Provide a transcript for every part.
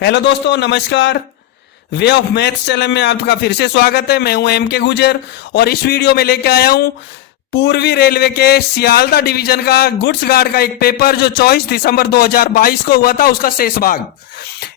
Hello दोस्तों, नमस्कार। Way of maths channel में आपका फिर से स्वागत है। मैं हूं एम के गुजर और इस वीडियो में लेके आया हूं पूर्वी रेलवे के सियालदा डिवीजन का गुड्स गार्ड का एक पेपर जो 24 दिसंबर 2022 को हुआ था, उसका शेष भाग।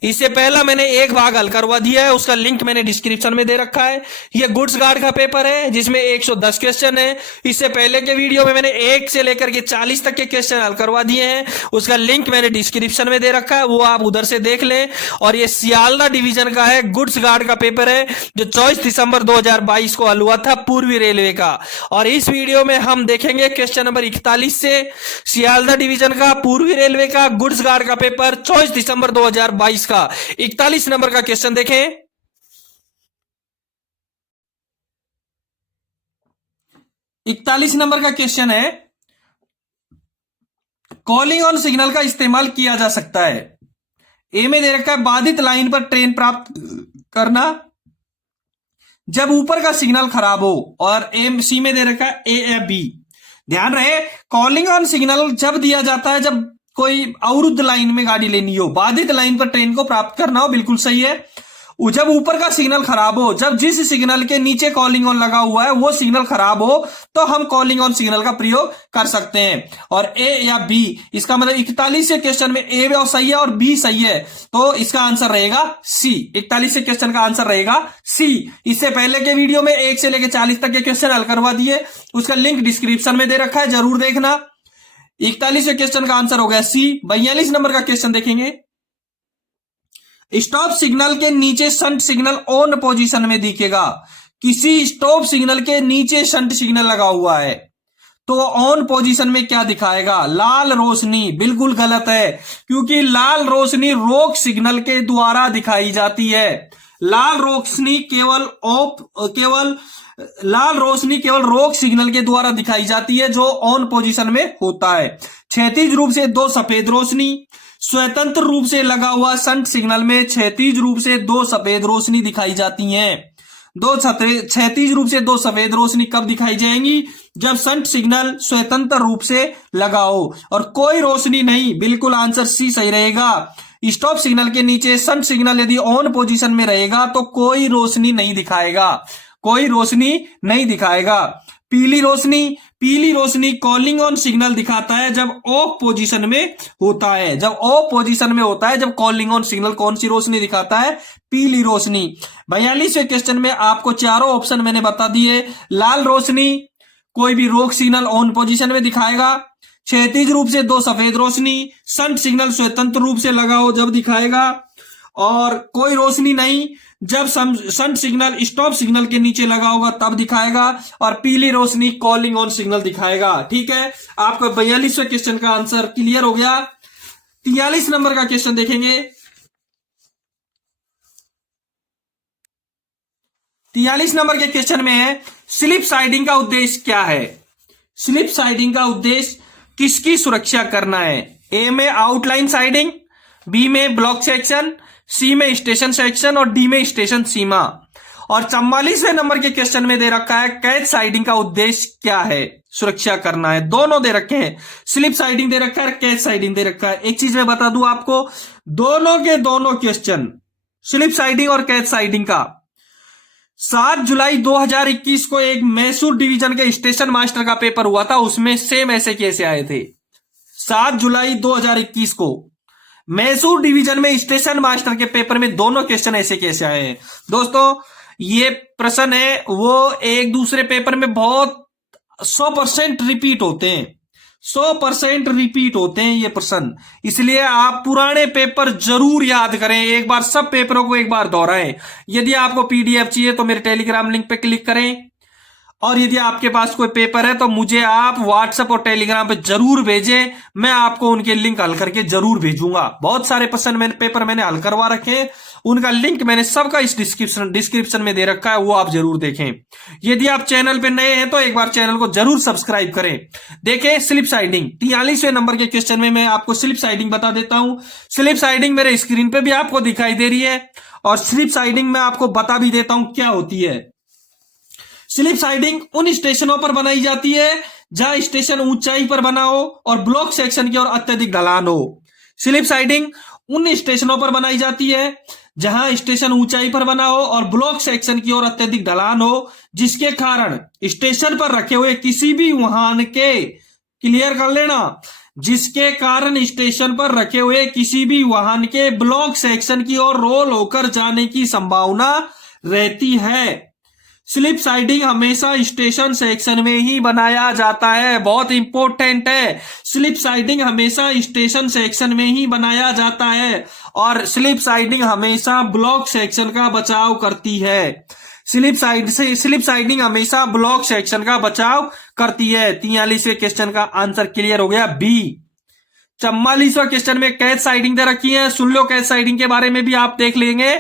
इससे पहला मैंने एक भाग हल करवा दिया है, उसका लिंक मैंने डिस्क्रिप्शन में दे रखा है। यह गुड्स गार्ड का पेपर है जिसमें 110 क्वेश्चन है। इससे पहले के वीडियो में मैंने 1 से लेकर के 40 तक के क्वेश्चन हल करवा दिए हैं, उसका लिंक मैंने डिस्क्रिप्शन में दे रखा है, वो आप उधर से देख लें। और ये सियालदा डिवीजन का है, गुड्स गार्ड का पेपर है जो 24 दिसंबर 2022 को हल हुआ था पूर्वी रेलवे का। और इस वीडियो में हम देखेंगे क्वेश्चन नंबर 41 से सियालदा डिवीजन का पूर्वी रेलवे का गुड्स गार्ड का पेपर 24 दिसंबर 2022 का 41 नंबर का क्वेश्चन देखें। 41 नंबर का क्वेश्चन है, कॉलिंग ऑन सिग्नल का इस्तेमाल किया जा सकता है। ए में दे रखा है बाधित लाइन पर ट्रेन प्राप्त करना जब ऊपर का सिग्नल खराब हो, और सी में दे रखा है ए या बी। ध्यान रहे, कॉलिंग ऑन सिग्नल जब दिया जाता है जब कोई अवरुद्ध लाइन में गाड़ी लेनी हो, बाधित लाइन पर ट्रेन को प्राप्त करना हो, बिल्कुल सही है। जब ऊपर का सिग्नल खराब हो, जब जिस सिग्नल के नीचे कॉलिंग ऑन लगा हुआ है वो सिग्नल खराब हो, तो हम कॉलिंग ऑन सिग्नल का प्रयोग कर सकते हैं। और ए या बी, इसका मतलब 41 से क्वेश्चन में ए सही है और बी सही है, तो इसका आंसर रहेगा सी। 41 से क्वेश्चन का आंसर रहेगा सी। इससे पहले के वीडियो में 1 से लेकर 40 तक के क्वेश्चन हल करवा दिए, उसका लिंक डिस्क्रिप्शन में दे रखा है, जरूर देखना। 41 से क्वेश्चन का आंसर हो गया सी। 42 नंबर का क्वेश्चन देखेंगे। स्टॉप सिग्नल के नीचे शंट सिग्नल ऑन पोजीशन में दिखेगा। किसी स्टॉप सिग्नल के नीचे शंट सिग्नल लगा हुआ है तो ऑन पोजीशन में क्या दिखाएगा? लाल रोशनी। बिल्कुल गलत है, क्योंकि लाल रोशनी रोक सिग्नल के द्वारा दिखाई जाती है। लाल रोशनी केवल रोक सिग्नल के द्वारा दिखाई जाती है जो ऑन पोजीशन में होता है। क्षैतिज रूप से दो सफेद रोशनी, स्वतंत्र रूप से लगा हुआ शंट सिग्नल में क्षैतिज रूप से दो सफेद रोशनी दिखाई जाती हैं। क्षैतिज रूप से दो सफेद रोशनी कब दिखाई जाएंगी? जब शंट सिग्नल स्वतंत्र रूप से लगा हो, और कोई रोशनी नहीं। बिल्कुल आंसर सी सही रहेगा। स्टॉप सिग्नल के नीचे शंट सिग्नल यदि ऑन पोजीशन में रहेगा तो कोई रोशनी नहीं दिखाएगा, कोई रोशनी नहीं दिखाएगा। पीली रोशनी कॉलिंग ऑन सिग्नल दिखाता है जब ऑफ पोजीशन में होता है। जब ऑफ पोजीशन में होता है, जब कॉलिंग ऑन सिग्नल कौन सी रोशनी दिखाता है? पीली रोशनी। 42वें क्वेश्चन में आपको चारों ऑप्शन मैंने बता दिए। लाल रोशनी कोई भी रोक सिग्नल ऑन पोजीशन में दिखाएगा। क्षैतिज रूप से दो सफेद रोशनी शंट सिग्नल स्वतंत्र रूप से लगा हो जब दिखाएगा। और कोई रोशनी नहीं, जब शंट सिग्नल स्टॉप सिग्नल के नीचे लगा होगा तब दिखाएगा। और पीली रोशनी कॉलिंग ऑन सिग्नल दिखाएगा। ठीक है, आपका 42वें क्वेश्चन का आंसर क्लियर हो गया। 43 नंबर का क्वेश्चन देखेंगे। 43 नंबर के क्वेश्चन में है, स्लिप साइडिंग का उद्देश्य क्या है? स्लिप साइडिंग का उद्देश्य किसकी सुरक्षा करना है? ए में आउटलाइन साइडिंग, बी में ब्लॉक सेक्शन, सी में स्टेशन सेक्शन और डी में स्टेशन सीमा। और 44वें नंबर के क्वेश्चन में दे रखा है, कैच साइडिंग का उद्देश्य क्या है? सुरक्षा करना है। दोनों दे रखे हैं, स्लिप साइडिंग दे रखा है, कैच साइडिंग दे रखा है। एक चीज मैं बता दूं आपको, दोनों के दोनों क्वेश्चन स्लिप साइडिंग और कैच साइडिंग का 7 जुलाई 2021 को एक मैसूर डिवीजन के स्टेशन मास्टर का पेपर हुआ था, उसमें सेम ऐसे कैसे आए थे। 7 जुलाई 2021 को मैसूर डिवीजन में स्टेशन मास्टर के पेपर में दोनों क्वेश्चन ऐसे कैसे आए हैं। दोस्तों, ये प्रश्न है वो एक दूसरे पेपर में बहुत 100% रिपीट होते हैं, 100% रिपीट होते हैं ये प्रश्न। इसलिए आप पुराने पेपर जरूर याद करें, एक बार सब पेपरों को एक बार दोहराएं। यदि आपको पीडीएफ चाहिए तो मेरे टेलीग्राम लिंक पे क्लिक करें, और यदि आपके पास कोई पेपर है तो मुझे आप व्हाट्सएप और टेलीग्राम पे जरूर भेजें, मैं आपको उनके लिंक हल करके जरूर भेजूंगा। बहुत सारे पेपर मैंने हल करवा रखे हैं, उनका लिंक मैंने सबका इस डिस्क्रिप्शन में दे रखा है, वो आप जरूर देखें। यदि आप चैनल पे नए हैं तो एक बार चैनल को जरूर सब्सक्राइब करें। देखें स्लिप साइडिंग, 43वें नंबर के क्वेश्चन में मैं आपको स्लिप साइडिंग बता देता हूं। स्लिप साइडिंग मेरे स्क्रीन पे भी आपको दिखाई दे रही है, और स्लिप साइडिंग में आपको बता भी देता हूं क्या होती है। स्लिप साइडिंग उन स्टेशनों पर बनाई जाती है जहां स्टेशन ऊंचाई पर बना हो और ब्लॉक सेक्शन की ओर अत्यधिक ढलान हो। स्लिप साइडिंग उन स्टेशनों पर बनाई जाती है जहां स्टेशन ऊंचाई पर बना हो और ब्लॉक सेक्शन की ओर अत्यधिक ढलान हो, जिसके कारण स्टेशन पर रखे हुए किसी भी वाहन के, क्लियर कर लेना, जिसके कारण स्टेशन पर रखे हुए किसी भी वाहन के ब्लॉक सेक्शन की ओर रोल होकर जाने की संभावना रहती है। स्लिप साइडिंग हमेशा स्टेशन सेक्शन में ही बनाया जाता है, बहुत इंपॉर्टेंट है। स्लिप साइडिंग हमेशा स्टेशन सेक्शन में ही बनाया जाता है और स्लिप साइडिंग हमेशा ब्लॉक सेक्शन का बचाव करती है। स्लिप साइडिंग हमेशा ब्लॉक सेक्शन का बचाव करती है। 43वें क्वेश्चन का आंसर क्लियर हो गया, बी। 44वां क्वेश्चन में कैच साइडिंग दे रखी है, सुन लो, कैच साइडिंग के बारे में भी आप देख लेंगे।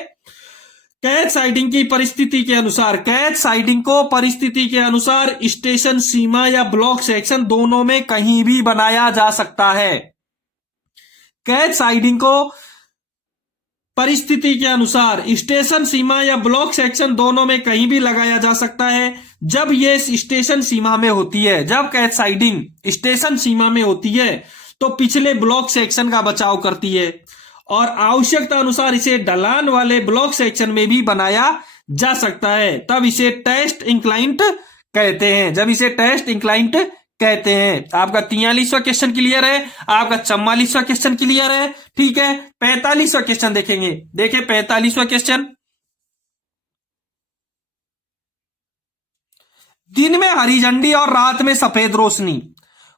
कैच साइडिंग की परिस्थिति के अनुसार, कैच साइडिंग को परिस्थिति के अनुसार स्टेशन सीमा या ब्लॉक सेक्शन दोनों में कहीं भी बनाया जा सकता है। कैच साइडिंग को परिस्थिति के अनुसार स्टेशन सीमा या ब्लॉक सेक्शन दोनों में कहीं भी लगाया जा सकता है जब ये स्टेशन सीमा में होती है। जब कैच साइडिंग स्टेशन सीमा में होती है तो पिछले ब्लॉक सेक्शन का बचाव करती है और आवश्यकता अनुसार इसे ढलान वाले ब्लॉक सेक्शन में भी बनाया जा सकता है, तब इसे टेस्ट इंक्लाइंट कहते हैं। जब इसे टेस्ट इंक्लाइंट कहते हैं। आपका 43वां क्वेश्चन क्लियर है, आपका 44वां क्वेश्चन क्लियर है, ठीक है। 45वां क्वेश्चन देखेंगे। देखिए 45वां क्वेश्चन, दिन में हरी झंडी और रात में सफेद रोशनी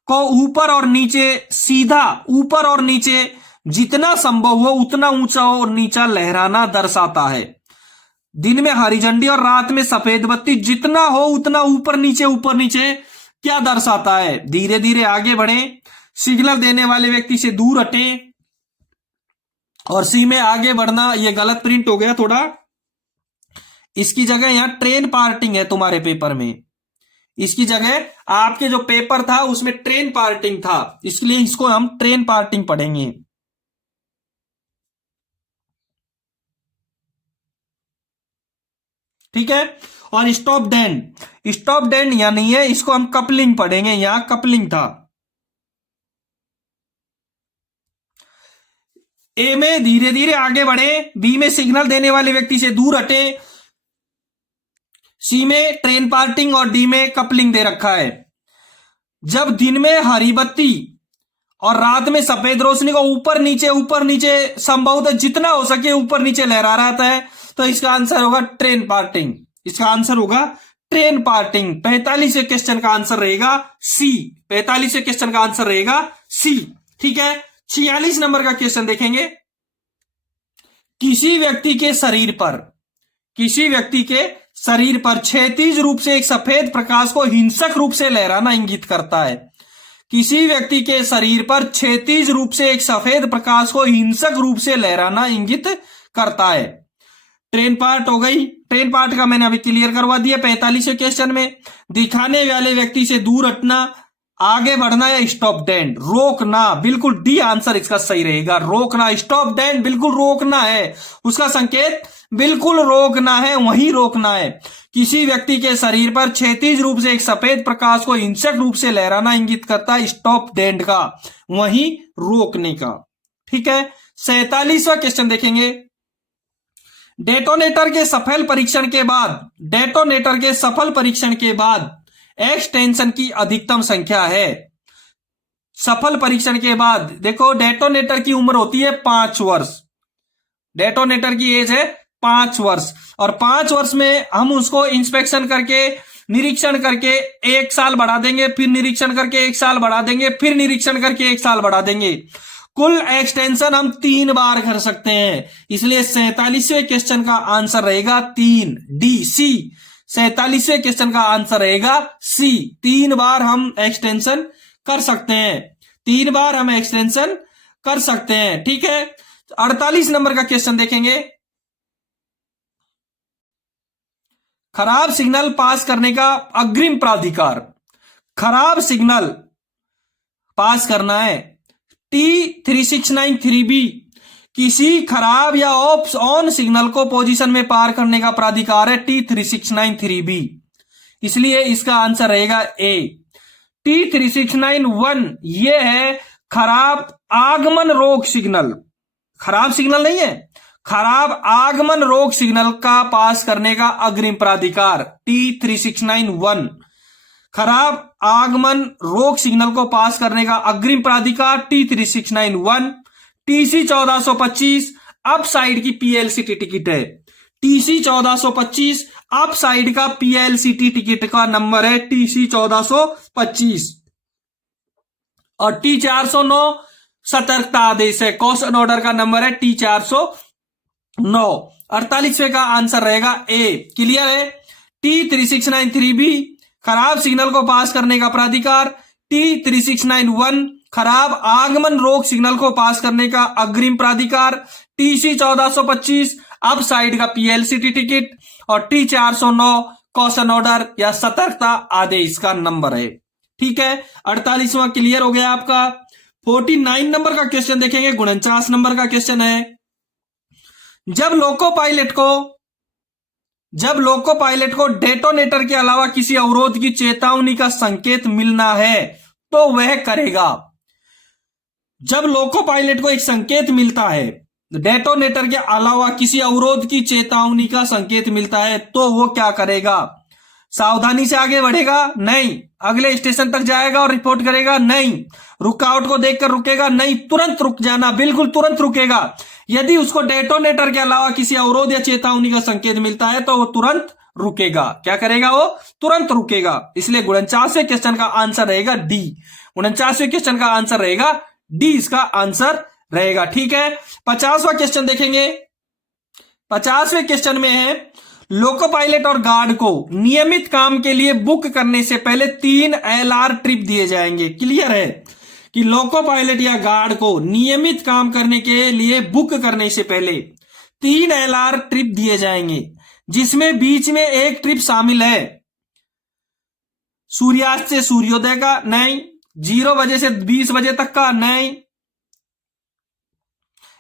को ऊपर और नीचे, सीधा ऊपर और नीचे जितना संभव हो उतना ऊंचा और नीचा लहराना दर्शाता है। दिन में हरी झंडी और रात में सफेद बत्ती जितना हो उतना ऊपर नीचे क्या दर्शाता है? धीरे धीरे आगे बढ़े, सिग्नल देने वाले व्यक्ति से दूर हटे और सी में आगे बढ़ना। ये गलत प्रिंट हो गया थोड़ा, इसकी जगह यहां ट्रेन पार्टिंग है तुम्हारे पेपर में। इसकी जगह आपके जो पेपर था उसमें ट्रेन पार्टिंग था, इसलिए इसको हम ट्रेन पार्टिंग पढ़ेंगे। ठीक है। और स्टॉप डेंड यहां नहीं है, इसको हम कपलिंग पढ़ेंगे, यहां कपलिंग था। ए में धीरे धीरे आगे बढ़े, बी में सिग्नल देने वाले व्यक्ति से दूर हटे, सी में ट्रेन पार्टिंग और डी में कपलिंग दे रखा है। जब दिन में हरी बत्ती और रात में सफेद रोशनी को ऊपर नीचे संभवतः जितना हो सके ऊपर नीचे लहरा रहता है, तो इसका आंसर होगा ट्रेन पार्टिंग। इसका आंसर होगा ट्रेन पार्टिंग। 45वें क्वेश्चन का आंसर रहेगा सी। 45वें क्वेश्चन का आंसर रहेगा सी, ठीक है। 46 नंबर का क्वेश्चन देखेंगे। किसी व्यक्ति के शरीर पर क्षैतिज रूप से एक सफेद प्रकाश को हिंसक रूप से लहराना इंगित करता है। किसी व्यक्ति के शरीर पर क्षैतिज रूप से एक सफेद प्रकाश को हिंसक रूप से लहराना इंगित करता है। ट्रेन पार्ट हो गई, ट्रेन पार्ट का मैंने अभी क्लियर करवा दिया। 45वें क्वेश्चन में दिखाने वाले व्यक्ति से दूर हटना, आगे बढ़ना या स्टॉप डेंड, रोकना, बिल्कुल डी आंसर इसका सही रहेगा, रोकना। स्टॉप डेंड बिल्कुल रोकना है, उसका संकेत बिल्कुल रोकना है, वहीं रोकना है। किसी व्यक्ति के शरीर पर क्षैतिज रूप से एक सफेद प्रकाश को हिंसक रूप से लहराना इंगित करता है स्टॉप डेंड का, वहीं रोकने का, ठीक है। 47वां क्वेश्चन देखेंगे। डेटोनेटर के सफल परीक्षण के बाद एक्सटेंशन की अधिकतम संख्या है। सफल परीक्षण के बाद देखो, डेटोनेटर की उम्र होती है 5 वर्ष, डेटोनेटर की एज है 5 वर्ष, और 5 वर्ष में हम उसको इंस्पेक्शन करके, निरीक्षण करके 1 साल बढ़ा देंगे, फिर निरीक्षण करके 1 साल बढ़ा देंगे, फिर निरीक्षण करके 1 साल बढ़ा देंगे। कुल एक्सटेंशन हम 3 बार कर सकते हैं, इसलिए 47वें क्वेश्चन का आंसर रहेगा 3, डी, सी। 47वें क्वेश्चन का आंसर रहेगा सी। 3 बार हम एक्सटेंशन कर सकते हैं, 3 बार हम एक्सटेंशन कर सकते हैं, ठीक है। 48 नंबर का क्वेश्चन देखेंगे। खराब सिग्नल पास करने का अग्रिम प्राधिकार, खराब सिग्नल पास करना है T3693B। किसी खराब या ऑन सिग्नल को पोजीशन में पार करने का प्राधिकार है T3693B, इसलिए इसका आंसर रहेगा ए। T3691 ये है खराब आगमन रोक सिग्नल, खराब सिग्नल नहीं है, खराब आगमन रोक सिग्नल का पास करने का अग्रिम प्राधिकार T3691। खराब आगमन रोक सिग्नल को पास करने का अग्रिम प्राधिकार T3691। TC 1425 अप साइड की PLCT टिकट है। TC 1425 अप साइड का PLCT टिकट का नंबर है TC 1425। और T409 सतर्कता आदेश है, कॉशन ऑर्डर का नंबर है T409। 48वें का आंसर रहेगा ए। क्लियर है। T3693B खराब सिग्नल को पास करने का प्राधिकार, T3691 खराब आगमन रोक सिग्नल को पास करने का अग्रिम प्राधिकार, TC 1425 अप साइड का PLCT टिकट, और T409 कॉशन ऑर्डर या सतर्कता आदेश का नंबर है। ठीक है, 48वां क्लियर हो गया आपका। 49 नंबर का क्वेश्चन देखेंगे, 49 नंबर का क्वेश्चन है, जब लोको पायलट को डेटोनेटर के अलावा किसी अवरोध की चेतावनी का संकेत मिलना है तो वह करेगा। जब लोको पायलट को एक संकेत मिलता है, डेटोनेटर के अलावा किसी अवरोध की चेतावनी का संकेत मिलता है, तो वो क्या करेगा? सावधानी से आगे बढ़ेगा? नहीं। अगले स्टेशन तक जाएगा और रिपोर्ट करेगा? नहीं। रुकावट को देखकर रुकेगा? नहीं। तुरंत रुक जाना, बिल्कुल तुरंत रुकेगा। यदि उसको डेटोनेटर के अलावा किसी अवरोध या चेतावनी का संकेत मिलता है तो वो तुरंत रुकेगा। क्या करेगा? वो तुरंत रुकेगा। इसलिए 49वें क्वेश्चन का आंसर रहेगा डी। 49वें क्वेश्चन का आंसर रहेगा डी, इसका आंसर रहेगा। ठीक है, 50वां क्वेश्चन देखेंगे। 50वें क्वेश्चन में है, लोको पायलट और गार्ड को नियमित काम के लिए बुक करने से पहले 3 LR ट्रिप दिए जाएंगे। क्लियर है कि लोको पायलट या गार्ड को नियमित काम करने के लिए बुक करने से पहले 3 LR ट्रिप दिए जाएंगे, जिसमें बीच में एक ट्रिप शामिल है सूर्यास्त से सूर्योदय का, नहीं। 0 बजे से 20 बजे तक का, नहीं।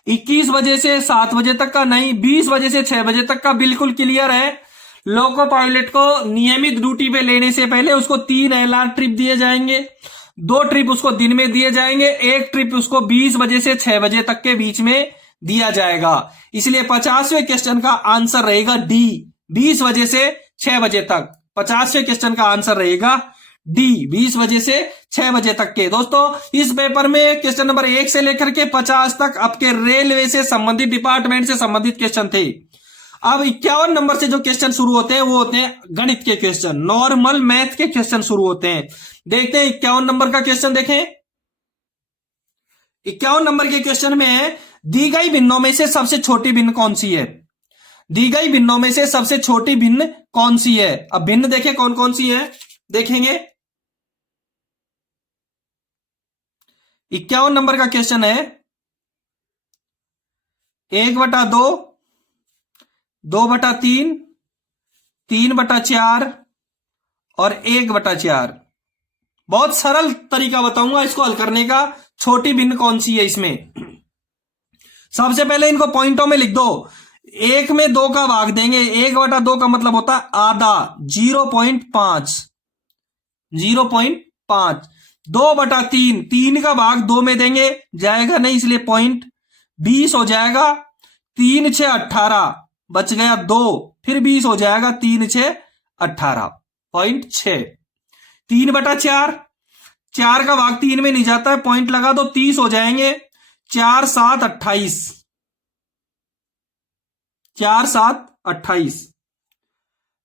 21 बजे से 7 बजे तक का, नहीं। 20 बजे से 6 बजे तक का। बिल्कुल क्लियर है। लोको पायलट को नियमित ड्यूटी पे लेने से पहले उसको 3 LR ट्रिप दिए जाएंगे। 2 ट्रिप उसको दिन में दिए जाएंगे, 1 ट्रिप उसको 20 बजे से 6 बजे तक के बीच में दिया जाएगा। इसलिए 50वें क्वेश्चन का आंसर रहेगा डी, 20 बजे से 6 बजे तक। 50वें क्वेश्चन का आंसर रहेगा डी, 20 बजे से 6 बजे तक के। दोस्तों, इस पेपर में क्वेश्चन नंबर 1 से लेकर के 50 तक आपके रेलवे से संबंधित, डिपार्टमेंट से संबंधित क्वेश्चन थे। अब 51 नंबर से जो क्वेश्चन शुरू होते हैं वो होते हैं गणित के क्वेश्चन, नॉर्मल मैथ के क्वेश्चन शुरू होते हैं। देखते हैं 51 नंबर का क्वेश्चन देखें। 51 नंबर के क्वेश्चन में है, दी गई भिन्नों में से सबसे छोटी भिन्न कौन सी है? दी गई भिन्नों में से सबसे छोटी भिन्न कौन सी है? अब भिन्न देखें कौन कौन सी है, देखेंगे। 51 नंबर का क्वेश्चन है, 1/2, 2/3, 3/4 और 1/4। बहुत सरल तरीका बताऊंगा इसको हल करने का। छोटी भिन्न कौन सी है इसमें? सबसे पहले इनको पॉइंटों में लिख दो। 1 में 2 का भाग देंगे, 1/2 का मतलब होता है आधा, 0.5, 0.5। 2/3, 3 का भाग 2 में देंगे, जाएगा नहीं, इसलिए 0.20 हो जाएगा। 3 6 18, बच गया 2, फिर 20 हो जाएगा। 3 6 18, 0.6। 3/4, 4 का भाग 3 में नहीं जाता है, पॉइंट लगा दो, 30 हो जाएंगे। 4 7 28, 4 7 28,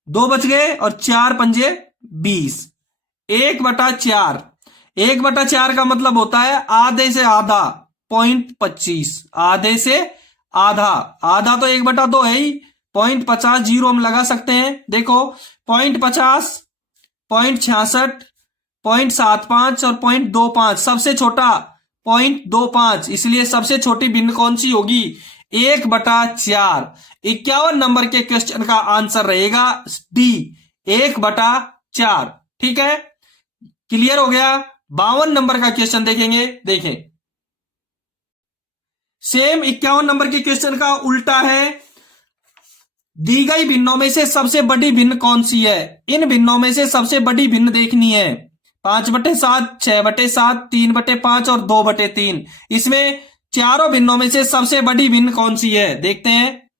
2 बच गए और 4 पंजे 20। 1/4, 1/4 का मतलब होता है आधे से आधा, 0.25। आधे से आधा, आधा तो 1/2 है ही, 0.50 जीरो हम लगा सकते हैं। देखो 0.50, 0.66, 0.75 और 0.25। सबसे छोटा 0.25, इसलिए सबसे छोटी भिन्न कौन सी होगी? 1/4। 51 नंबर के क्वेश्चन का आंसर रहेगा डी, 1/4। ठीक है, क्लियर हो गया। 52 नंबर का क्वेश्चन देखेंगे, देखें। सेम 51 नंबर के क्वेश्चन का उल्टा है, दी गई भिन्नों में से सबसे बड़ी भिन्न कौन सी है? इन भिन्नों में से सबसे बड़ी भिन्न देखनी है। 5/7, 6/7, 3/5 और 2/3। इसमें चारों भिन्नों में से सबसे बड़ी भिन्न कौन सी है, देखते हैं।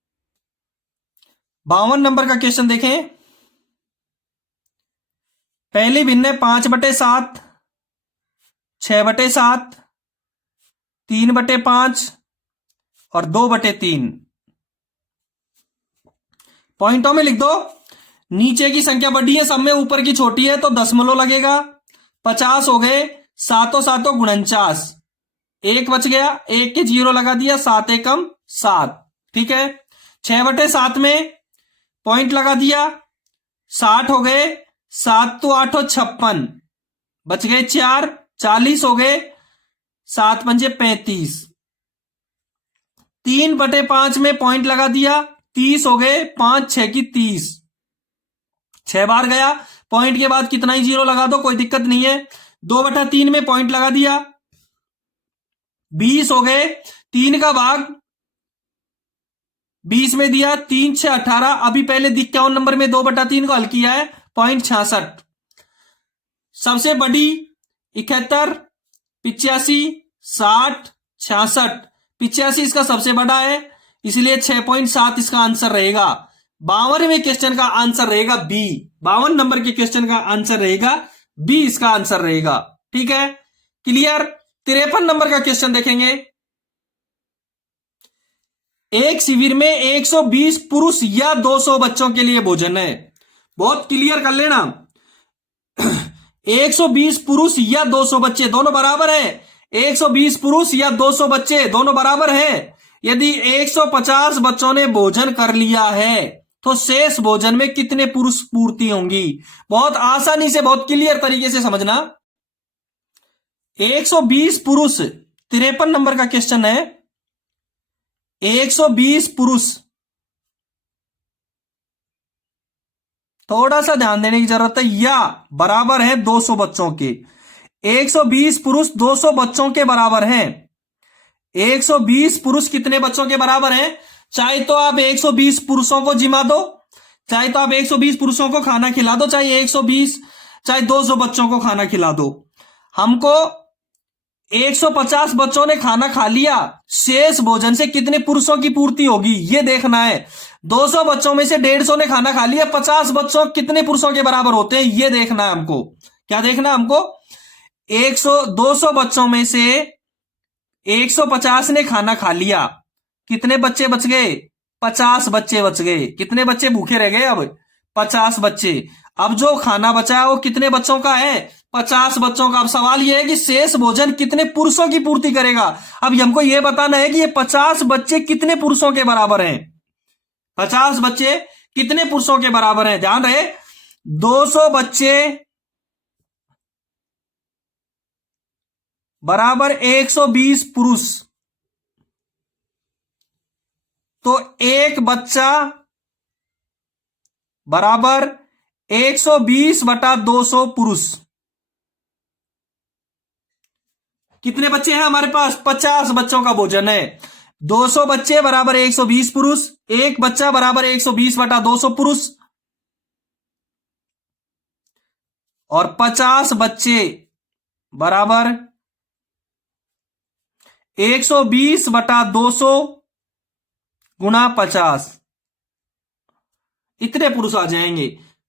52 नंबर का क्वेश्चन देखें। पहली भिन्न है 5/7, 6/7, 3/5 और 2/3। पॉइंटों में लिख दो। नीचे की संख्या बड़ी है, सब में ऊपर की छोटी है, तो दशमलव लगेगा। 50 हो गए, 7 7 49, एक बच गया, एक के 0 लगा दिया, 7 एकम 7, ठीक है। 6/7 में पॉइंट लगा दिया, 60 हो गए, 7 तो 8 56, बच गए 4, 40 हो गए, 7 पंजे 35। 3/5 में पॉइंट लगा दिया, 30 हो गए, 5 6 की 30, 6 बार गया, पॉइंट के बाद कितना ही 0 लगा दो, कोई दिक्कत नहीं है। 2/3 में पॉइंट लगा दिया, 20 हो गए, 3 का भाग 20 में दिया, 3 6 18। अभी पहले 51 नंबर में 2/3 को हल किया है, पॉइंट 66। सबसे बड़ी 71, 85, 60, 66। 85 इसका सबसे बड़ा है, इसलिए 6.7 इसका आंसर रहेगा। 52वें क्वेश्चन का आंसर रहेगा बी। 52 नंबर के क्वेश्चन का आंसर रहेगा बी, इसका आंसर रहेगा, ठीक है, क्लियर। 53 नंबर का क्वेश्चन देखेंगे। एक शिविर में 120 पुरुष या 200 बच्चों के लिए भोजन है। बहुत क्लियर कर लेना। 120 पुरुष या 200 बच्चे दोनों बराबर है। 120 पुरुष या 200 बच्चे दोनों बराबर है। यदि 150 बच्चों ने भोजन कर लिया है तो शेष भोजन में कितने पुरुष पूर्ति होंगी। बहुत आसानी से, बहुत क्लियर तरीके से समझना। 120 पुरुष, 53 नंबर का क्वेश्चन है। 120 पुरुष, थोड़ा सा ध्यान देने की जरूरत है, या बराबर है 200 बच्चों के। 120 पुरुष 200 बच्चों के बराबर हैं। 120 पुरुष कितने बच्चों के बराबर हैं? चाहे तो आप 120 पुरुषों को जिमा दो, चाहे तो आप 120 पुरुषों को खाना खिला दो, चाहे 200 बच्चों को खाना खिला दो। हमको 150 बच्चों ने खाना खा लिया, शेष भोजन से कितने पुरुषों की पूर्ति होगी ये देखना है। 200 बच्चों में से 150 ने खाना खा लिया, 50 बच्चों कितने पुरुषों के बराबर होते हैं ये देखना है हमको। क्या देखना है हमको? 200 बच्चों में से 150 ने खाना खा लिया, कितने बच्चे बच गए? 50 बच्चे बच गए। कितने बच्चे भूखे रह गए? अब 50 बच्चे। अब जो खाना बचा है वो कितने बच्चों का है? 50 बच्चों का। अब सवाल यह है कि शेष भोजन कितने पुरुषों की पूर्ति करेगा। अब हमको यह बताना है कि ये 50 बच्चे कितने पुरुषों के बराबर हैं। 50 बच्चे कितने पुरुषों के बराबर हैं? ध्यान रहे, 200 बच्चे बराबर 120 पुरुष, तो एक बच्चा बराबर 120/200 पुरुष। कितने बच्चे हैं हमारे पास? 50 बच्चों का भोजन है। 200 बच्चे बराबर 120 पुरुष, एक बच्चा बराबर 120/200 पुरुष, और 50 बच्चे बराबर 120/200 गुणा 50। इतने पुरुष आ जाएंगे।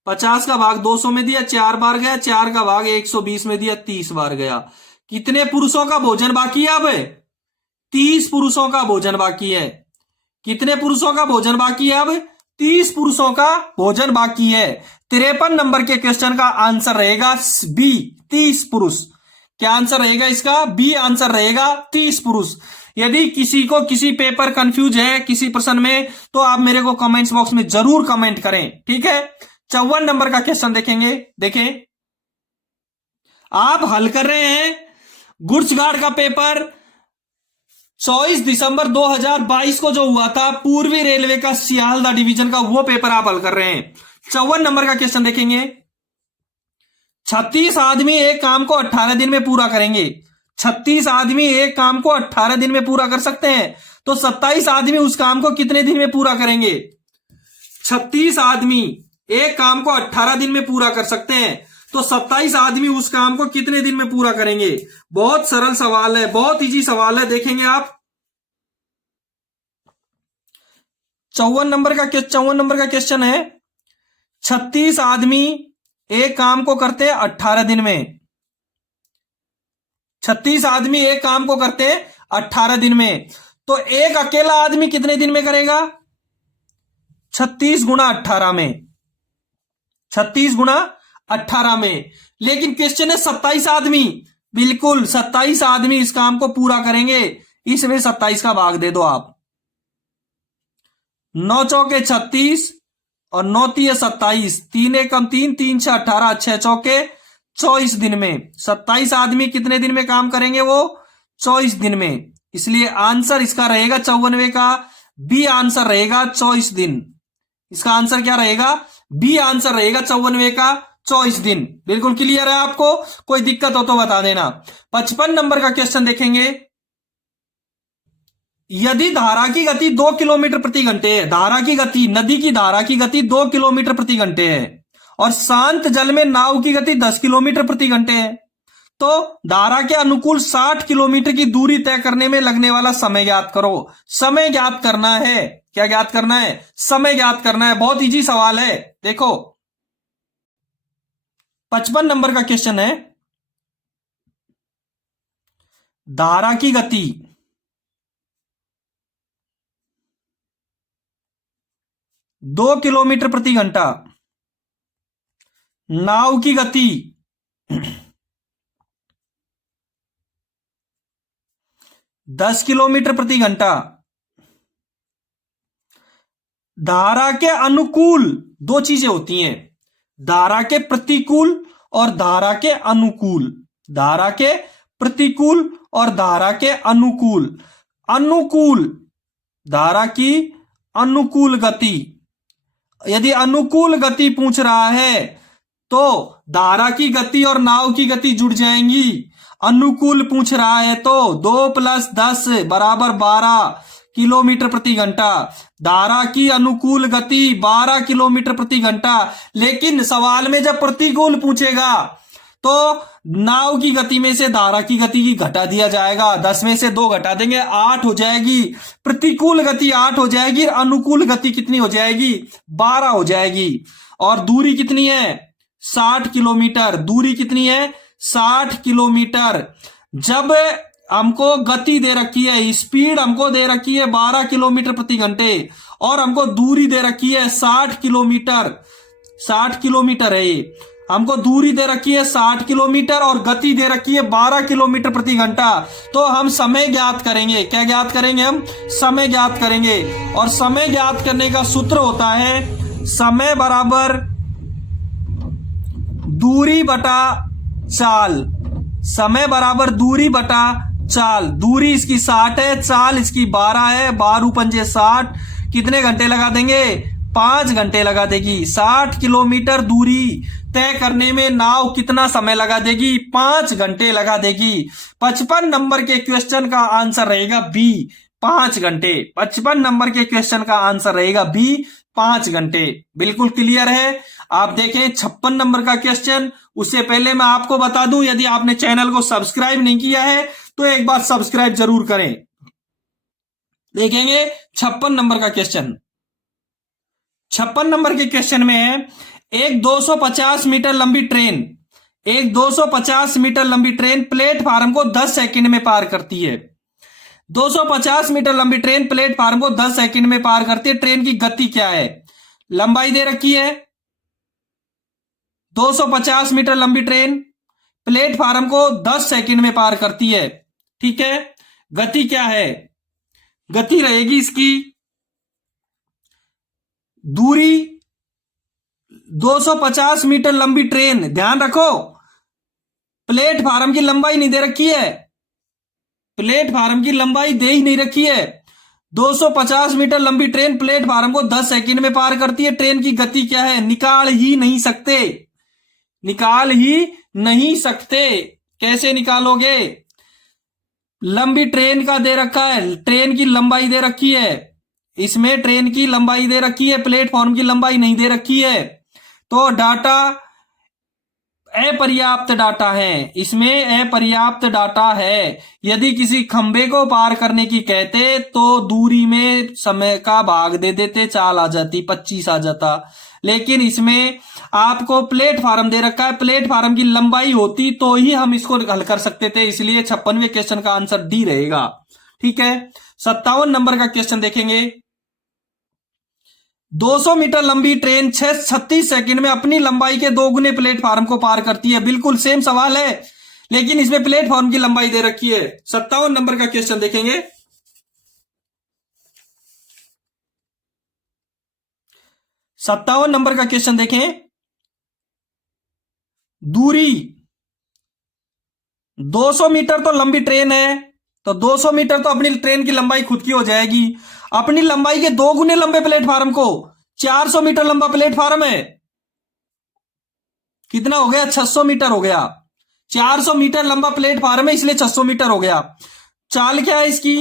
50 का भाग 200 में दिया, 4 बार गया, 4 का भाग 120 में दिया, 30 बार गया। कितने पुरुषों का भोजन बाकी है? अब 30 पुरुषों का भोजन बाकी है। कितने पुरुषों का भोजन बाकी है? अब 30 पुरुषों का भोजन बाकी है। 53 नंबर के क्वेश्चन का आंसर रहेगा बी, 30 पुरुष। क्या आंसर रहेगा इसका? बी आंसर रहेगा, 30 पुरुष। यदि किसी को किसी पेपर कंफ्यूज है किसी प्रश्न में, तो आप मेरे को कमेंट्स बॉक्स में जरूर कमेंट करें, ठीक है। 54 नंबर का क्वेश्चन देखेंगे। देखें, आप हल कर रहे हैं गुड्स गार्ड का पेपर 24 दिसंबर 2022 को जो हुआ था, पूर्वी रेलवे का सियालदा डिवीजन का, वो पेपर आप हल कर रहे हैं। 54 नंबर का क्वेश्चन देखेंगे। 36 आदमी एक काम को 18 दिन में पूरा करेंगे। 36 आदमी एक काम को 18 दिन में पूरा कर सकते हैं, तो 27 आदमी उस काम को कितने दिन में पूरा करेंगे? 36 आदमी एक काम को 18 दिन में पूरा कर सकते हैं, तो 27 आदमी उस काम को कितने दिन में पूरा करेंगे? बहुत सरल सवाल है, बहुत इजी सवाल है। देखेंगे आप, 54 नंबर का क्वेश्चन है, 36 आदमी एक काम को करते हैं 18 दिन में। 36 आदमी एक काम को करते हैं 18 दिन में, तो एक अकेला आदमी कितने दिन में करेगा? 36 गुणा 18 में, 36 गुणा 18 में। लेकिन क्वेश्चन है 27 आदमी, बिल्कुल 27 आदमी इस काम को पूरा करेंगे। इसमें 27 का भाग दे दो आप। 9 चौके 36 और 9 तिये 27, 3 एकम 3, 3 6 18, 6 चौके 24 दिन में। 27 आदमी कितने दिन में काम करेंगे? वो 24 दिन में। इसलिए आंसर इसका रहेगा 94 का बी आंसर रहेगा 24 दिन। इसका आंसर क्या रहेगा? बी आंसर रहेगा 94 का 24 दिन। बिल्कुल क्लियर है आपको? कोई दिक्कत हो तो बता देना। 55 नंबर का क्वेश्चन देखेंगे। यदि धारा की गति 2 किलोमीटर प्रति घंटे है, धारा की गति, नदी की धारा की गति 2 किलोमीटर प्रति घंटे है और शांत जल में नाव की गति 10 किलोमीटर प्रति घंटे है, तो धारा के अनुकूल 60 किलोमीटर की दूरी तय करने में लगने वाला समय ज्ञात करो। समय ज्ञात करना है। क्या ज्ञात करना है? समय ज्ञात करना है। बहुत इजी सवाल है। देखो 55 नंबर का क्वेश्चन है, धारा की गति 2 किलोमीटर प्रति घंटा, नाव की गति 10 किलोमीटर प्रति घंटा, धारा के अनुकूल, दो चीजें होती हैं, धारा के प्रतिकूल और धारा के अनुकूल। धारा के प्रतिकूल और धारा के अनुकूल। अनुकूल, धारा की अनुकूल गति। यदि अनुकूल गति पूछ रहा है तो धारा की गति और नाव की गति जुड़ जाएंगी। अनुकूल पूछ रहा है तो 2 + 10 = 12 किलोमीटर प्रति घंटा। धारा की अनुकूल गति 12 किलोमीटर प्रति घंटा। लेकिन सवाल में जब प्रतिकूल पूछेगा तो नाव की गति में से धारा की गति की घटा दिया जाएगा। 10 में से 2 घटा देंगे, 8 हो जाएगी। प्रतिकूल गति 8 हो जाएगी, अनुकूल गति कितनी हो जाएगी? 12 हो जाएगी। और दूरी कितनी है? 60 किलोमीटर। दूरी कितनी है? 60 किलोमीटर। जब हमको गति दे रखी है, स्पीड हमको दे रखी है 12 किलोमीटर प्रति घंटे और हमको दूरी दे रखी है 60 किलोमीटर। 60 किलोमीटर है ये। हमको दूरी दे रखी है 60 किलोमीटर और गति दे रखी है 12 किलोमीटर प्रति घंटा। तो हम समय ज्ञात करेंगे। क्या ज्ञात करेंगे? हम समय ज्ञात करेंगे। और समय ज्ञात करने का सूत्र होता है समय बराबर दूरी बटा चाल। समय बराबर दूरी बटा चाल। दूरी इसकी 60 है, चाल इसकी 12 है। 12 पंजे 60। कितने घंटे लगा देंगे? 5 घंटे लगा देगी। 60 किलोमीटर दूरी तय करने में नाव कितना समय लगा देगी? 5 घंटे लगा देगी। 55 नंबर के क्वेश्चन का आंसर रहेगा बी, 5 घंटे। 55 नंबर के क्वेश्चन का आंसर रहेगा बी, 5 घंटे। बिल्कुल क्लियर है? आप देखें 56 नंबर का क्वेश्चन। उससे पहले मैं आपको बता दूं, यदि आपने चैनल को सब्सक्राइब नहीं किया है तो एक बार सब्सक्राइब जरूर करें। देखेंगे 56 नंबर का क्वेश्चन। 56 नंबर के क्वेश्चन में है, एक 250 मीटर लंबी ट्रेन, एक 250 मीटर लंबी ट्रेन प्लेटफार्म को 10 सेकंड में पार करती है। 250 मीटर लंबी ट्रेन प्लेटफार्म को 10 सेकंड में पार करती है। ट्रेन की गति क्या है? लंबाई दे रखी है 250 मीटर लंबी ट्रेन प्लेटफार्म को 10 सेकंड में पार करती है। ठीक है, गति क्या है? गति रहेगी इसकी, दूरी 250 मीटर लंबी ट्रेन। ध्यान रखो प्लेटफार्म की लंबाई नहीं दे रखी है, प्लेटफार्म की लंबाई दे ही नहीं रखी है। 250 मीटर लंबी ट्रेन प्लेटफार्म को 10 सेकंड में पार करती है। ट्रेन की गति क्या है? निकाल ही नहीं सकते, निकाल ही नहीं सकते। कैसे निकालोगे? लंबी ट्रेन का दे रखा है, ट्रेन की लंबाई दे रखी है, इसमें ट्रेन की लंबाई दे रखी है, प्लेटफॉर्म की लंबाई नहीं दे रखी है। तो डाटा अपर्याप्त डाटा है, इसमें अपर्याप्त डाटा है। यदि किसी खंबे को पार करने की कहते तो दूरी में समय का भाग दे देते, चाल आ जाती, 25 आ जाता। लेकिन इसमें आपको प्लेटफार्म दे रखा है, प्लेटफार्म की लंबाई होती तो ही हम इसको हल कर सकते थे, इसलिए 56वें क्वेश्चन का आंसर डी रहेगा। ठीक है, 57 नंबर का क्वेश्चन देखेंगे। 200 मीटर लंबी ट्रेन 36 सेकंड में अपनी लंबाई के 2 गुने प्लेटफार्म को पार करती है। बिल्कुल सेम सवाल है, लेकिन इसमें प्लेटफार्म की लंबाई दे रखी है। 57 नंबर का क्वेश्चन देखेंगे। 57 नंबर का क्वेश्चन देखें। दूरी 200 मीटर तो लंबी ट्रेन है, तो 200 मीटर तो अपनी ट्रेन की लंबाई खुद की हो जाएगी। अपनी लंबाई के 2 गुने लंबे प्लेटफार्म को, 400 मीटर लंबा प्लेटफार्म है, कितना हो गया, 600 मीटर हो गया। 400 मीटर लंबा प्लेटफार्म है, इसलिए 600 मीटर हो गया। चाल क्या है इसकी,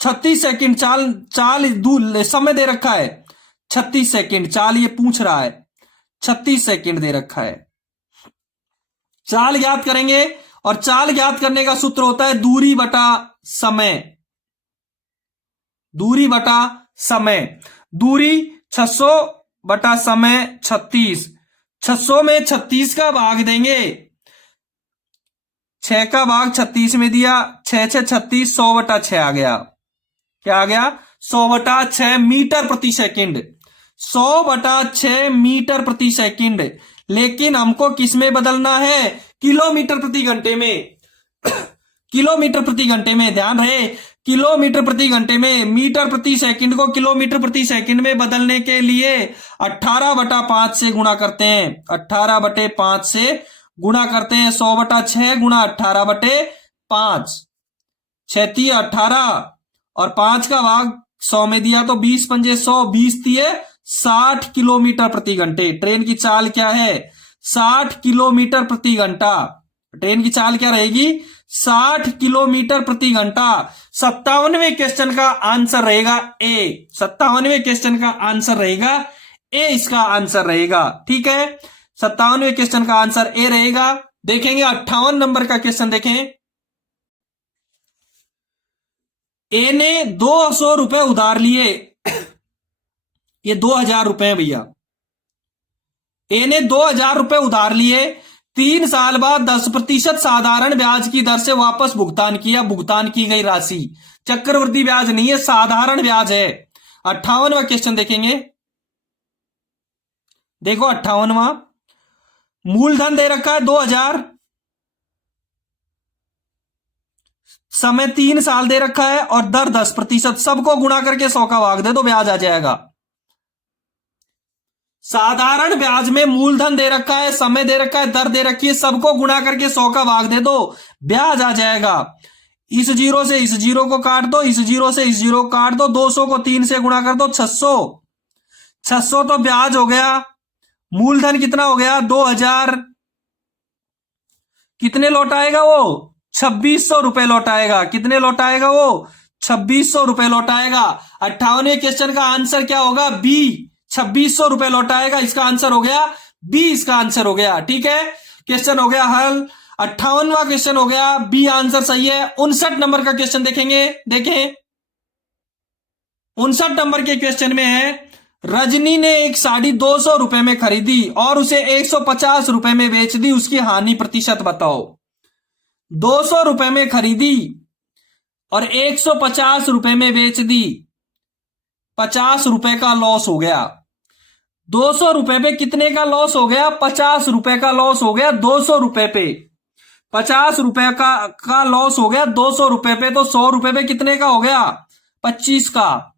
36 सेकंड। चाल समय दे रखा है 36 सेकंड, चाल ये पूछ रहा है, 36 सेकंड दे रखा है। चाल ज्ञात करेंगे, और चाल ज्ञात करने का सूत्र होता है दूरी बटा समय। दूरी बटा समय, दूरी 600 बटा समय 36। 600 में 36 का भाग देंगे, 6 का भाग 36 में दिया, 6 6 36, 100 बटा 6 आ गया। क्या आ गया, 100 बटा 6 मीटर प्रति सेकंड। 100 बटा 6 मीटर प्रति सेकंड। लेकिन हमको किस में बदलना है, किलोमीटर प्रति घंटे में। किलोमीटर प्रति घंटे में, ध्यान रहे, किलोमीटर प्रति घंटे में। मीटर प्रति सेकंड को किलोमीटर प्रति सेकंड में बदलने के लिए 18 बटा 5 से गुणा करते हैं। 18 बटे 5 से गुणा करते हैं। 100 बटा 6 गुणा 18 बटे 5, 6 तिये 18, और 5 का भाग 100 में दिया तो 20 पंजे 100, 20 तिये 60 किलोमीटर प्रति घंटे। ट्रेन की चाल क्या है, 60 किलोमीटर प्रति घंटा। ट्रेन की चाल क्या रहेगी, 60 किलोमीटर प्रति घंटा। 57वें क्वेश्चन का आंसर रहेगा ए। 57वें क्वेश्चन का आंसर रहेगा ए, इसका आंसर रहेगा। ठीक है, 57वें क्वेश्चन का आंसर ए रहेगा। देखेंगे 58 नंबर का क्वेश्चन देखें। ए ने 200 रुपए उधार लिए, ये 2000 रुपए हैं भैया। ए ने 2000 रुपए उधार लिए, 3 साल बाद 10% साधारण ब्याज की दर से वापस भुगतान किया। भुगतान की गई राशि चक्रवृद्धि ब्याज नहीं है, साधारण ब्याज है। 58वां क्वेश्चन देखेंगे। देखो 58वां, मूलधन दे रखा है 2000, समय 3 साल दे रखा है, और दर 10%। सबको गुणा करके 100 का भाग दे दो, ब्याज आ जाएगा। साधारण ब्याज में मूलधन दे रखा है, समय दे रखा है, दर दे रखी है, सबको गुणा करके 100 का भाग दे दो, ब्याज आ जाएगा। इस जीरो से इस जीरो को काट दो, इस जीरो से इस जीरो को काट दो, 200 को 3 से गुणा कर दो, 600। 600 तो ब्याज हो गया। मूलधन कितना हो गया, 2000। कितने लौट आएगा वो, 2600 रुपए लौट आएगा। कितने लौट आएगा वो, 2600 रुपए लौट आएगा। 58वें क्वेश्चन का आंसर क्या होगा, बी, 2600 रुपए लौट आएगा। इसका आंसर हो गया बी, इसका आंसर हो गया। ठीक है, क्वेश्चन हो गया हल। 58वां क्वेश्चन हो गया, बी आंसर सही है। 59 नंबर का क्वेश्चन देखेंगे। देखें 59 नंबर के क्वेश्चन में है, रजनी ने एक साड़ी 200 रुपए में खरीदी और उसे 150 रुपए में बेच दी, उसकी हानि प्रतिशत बताओ। 200 रुपए में खरीदी और 150 रुपए में बेच दी, 50 रुपए का लॉस हो गया। 200 रुपए पे कितने का लॉस हो गया, 50 रुपए का लॉस हो गया। 200 रुपए पे 50 रुपए का लॉस हो गया 200 रुपए पे, तो 100 रुपए पे कितने का हो गया, 25 का।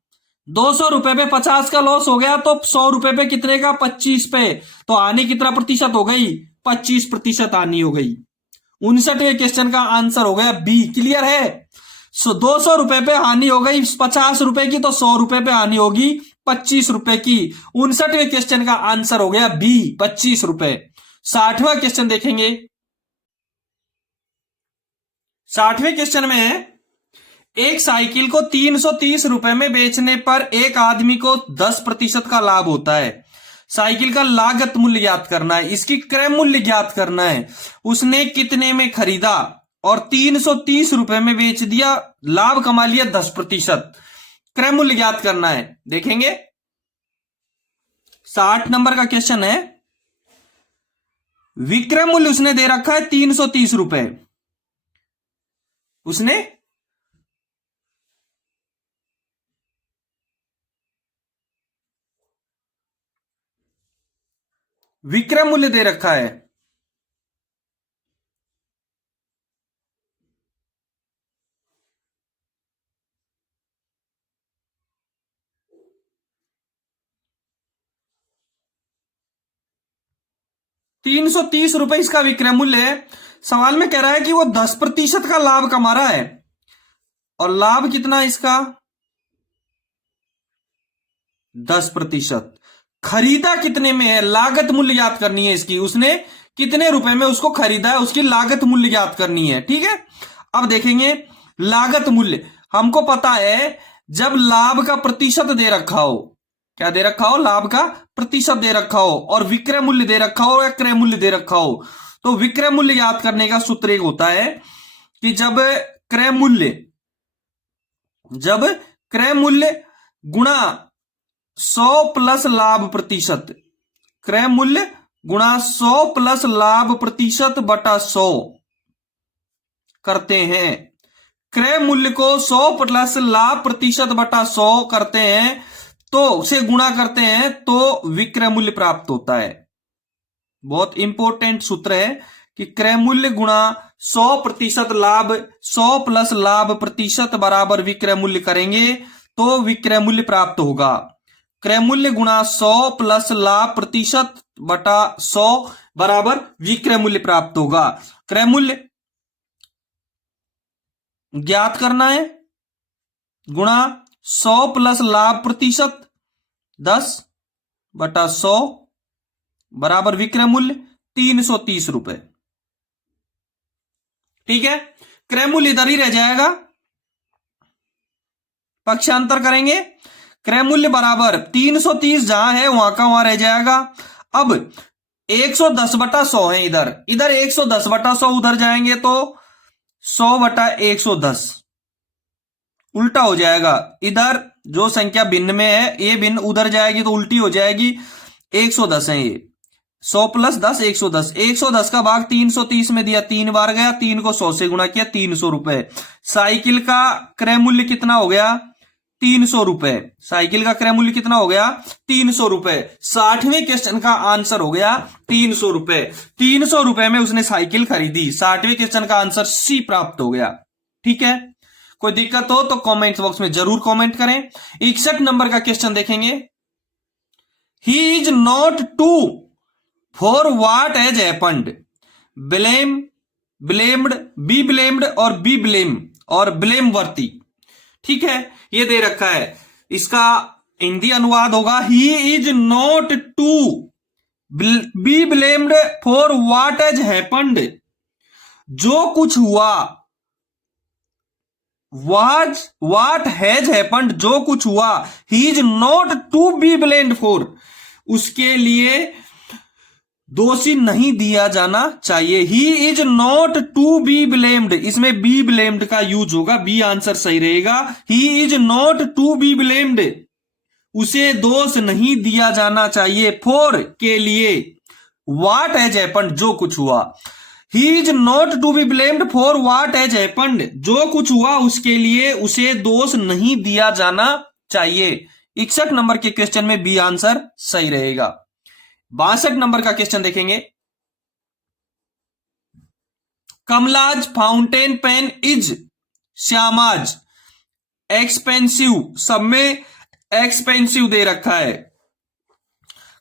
200 रुपए पे 50 का लॉस हो गया, तो 100 रुपए पे कितने का, 25 पे। तो हानि कितना प्रतिशत हो गई, 25% हानि हो गई। 59वें क्वेश्चन का आंसर हो गया बी। क्लियर है। 200 रुपए पे हानि हो गई 50 रुपए की, तो 100 रुपए पे हानि होगी 25 रुपए की। 59वें क्वेश्चन का आंसर हो गया बी, 25 रुपए। 60वां क्वेश्चन देखेंगे। 60वें क्वेश्चन में एक साइकिल को 330 रुपए में बेचने पर एक आदमी को 10% का लाभ होता है। साइकिल का लागत मूल्य ज्ञात करना है, इसकी क्रय मूल्य ज्ञात करना है, उसने कितने में खरीदा और 330 रुपए में बेच दिया, लाभ कमा लिया 10%, क्रय मूल्य ज्ञात करना है। देखेंगे 60 नंबर का क्वेश्चन है, विक्रय मूल्य उसने दे रखा है 330 रुपए, उसने विक्रय मूल्य दे रखा है 330 रुपए इसका विक्रय मूल्य है। सवाल में कह रहा है कि वो 10% का लाभ कमा रहा है, और लाभ कितना है इसका 10%। खरीदा कितने में है, लागत मूल्य ज्ञात करनी है इसकी, उसने कितने रुपए में उसको खरीदा है, उसकी लागत मूल्य ज्ञात करनी है। ठीक है, अब देखेंगे लागत मूल्य। हमको पता है जब लाभ का प्रतिशत दे रखा हो, क्या दे रखा हो, लाभ का प्रतिशत दे रखा हो, और विक्रय मूल्य दे रखा हो या क्रय मूल्य दे रखा हो, तो विक्रय मूल्य ज्ञात करने का सूत्र एक होता है कि जब क्रय मूल्य गुणा 100 प्लस लाभ प्रतिशत, क्रय मूल्य गुणा 100 प्लस लाभ प्रतिशत बटा 100 करते हैं, क्रय मूल्य को 100 प्लस लाभ प्रतिशत बटा 100 करते हैं, तो उसे गुणा करते हैं तो विक्रय मूल्य प्राप्त होता है। बहुत इंपॉर्टेंट सूत्र है कि क्रय मूल्य गुणा 100% लाभ, 100 प्लस लाभ प्रतिशत बराबर विक्रय मूल्य करेंगे तो विक्रय मूल्य प्राप्त होगा। क्रय मूल्य गुणा 100 प्लस लाभ प्रतिशत बटा 100 बराबर विक्रय मूल्य प्राप्त होगा। क्रय मूल्य ज्ञात करना है, गुणा 100 प्लस लाभ प्रतिशत 10 बटा 100 बराबर विक्रय मूल्य 330 रुपए। ठीक है, क्रय मूल्य इधर ही रह जाएगा, पक्षांतर करेंगे, क्रय मूल्य बराबर 330 जहां है वहां का वहां रह जाएगा। अब 110 बटा 100 है इधर, 110 बटा 100 उधर जाएंगे तो 100 बटा 110 उल्टा हो जाएगा। इधर जो संख्या भिन्न में है ये भिन्न उधर जाएगी तो उल्टी हो जाएगी। 110 है ये, 100 प्लस 10 110, 110 का भाग 330 में दिया, 3 बार गया, 3 को 100 से गुणा किया, 300 रुपए। साइकिल का क्रय मूल्य कितना हो गया 300 रुपए, साइकिल का क्रय मूल्य कितना हो गया 300 रुपए। 60वें क्वेश्चन का आंसर हो गया 300 रुपए। 300 रुपए में उसने साइकिल खरीदी, 60वें क्वेश्चन का आंसर सी प्राप्त हो गया। ठीक है, कोई दिक्कत हो तो कमेंट बॉक्स में जरूर कमेंट करें। 61 नंबर का क्वेश्चन देखेंगे, he is not to for what as happened, blamed, be blamed और बी ब्लेम और ब्लेम वर्ती। ठीक है, ये दे रखा है, इसका हिंदी अनुवाद होगा he is not to be blamed for what as happened, जो कुछ हुआ, व्हाट हैज हैपेंड, जो कुछ हुआ, he is not to be blamed for, उसके लिए दोषी नहीं दिया जाना चाहिए। He is not to be blamed, इसमें बी ब्लेम्ड का यूज होगा, बी आंसर सही रहेगा। He is not to be blamed, उसे दोष नहीं दिया जाना चाहिए, फॉर के लिए, व्हाट हैज हैपेंड, जो कुछ हुआ। He is not to be blamed for what has happened, जो कुछ हुआ उसके लिए उसे दोष नहीं दिया जाना चाहिए। 61 नंबर के क्वेश्चन में बी आंसर सही रहेगा। 62 नंबर का क्वेश्चन देखेंगे, Kamala's fountain pen is Shyama's expensive, सब में एक्सपेंसिव दे रखा है।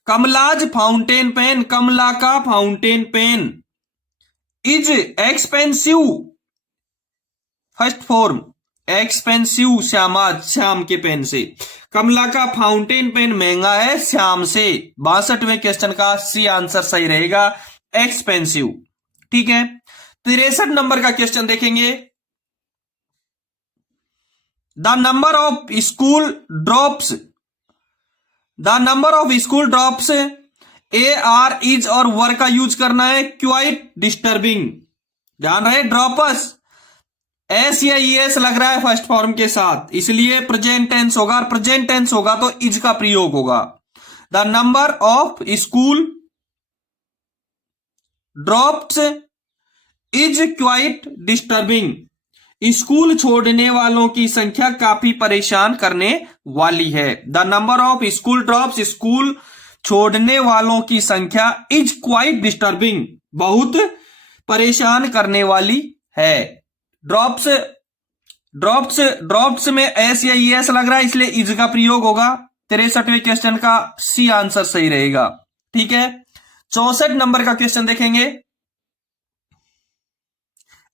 कमलाज फाउंटेन पेन, कमला का fountain pen, is expensive, first form expensive Shyama's, Shyam के पेन से। कमला का फाउंटेन पेन महंगा है श्याम से। 62वें क्वेश्चन का सी आंसर सही रहेगा, एक्सपेंसिव। ठीक है, 63 नंबर का क्वेश्चन देखेंगे, the number of school drops the number of school drops, A R is और वर का यूज करना है, क्वाइट डिस्टर्बिंग। ध्यान रहे ड्रॉपर्स एस या ई एस लग रहा है फर्स्ट फॉर्म के साथ, इसलिए प्रेजेंट टेंस होगा, और प्रेजेंट टेंस होगा तो इज का प्रयोग होगा। The number of school drops is quite disturbing. School छोड़ने वालों की संख्या काफी परेशान करने वाली है। The number of school drops, school छोड़ने वालों की संख्या इज क्वाइट डिस्टर्बिंग, बहुत परेशान करने वाली है। ड्रॉप्स ड्रॉप्स ड्रॉप्स में एस या ई एस लग रहा है, इसलिए इज का प्रयोग होगा। 63वें क्वेश्चन का सी आंसर सही रहेगा। ठीक है, 64 नंबर का क्वेश्चन देखेंगे।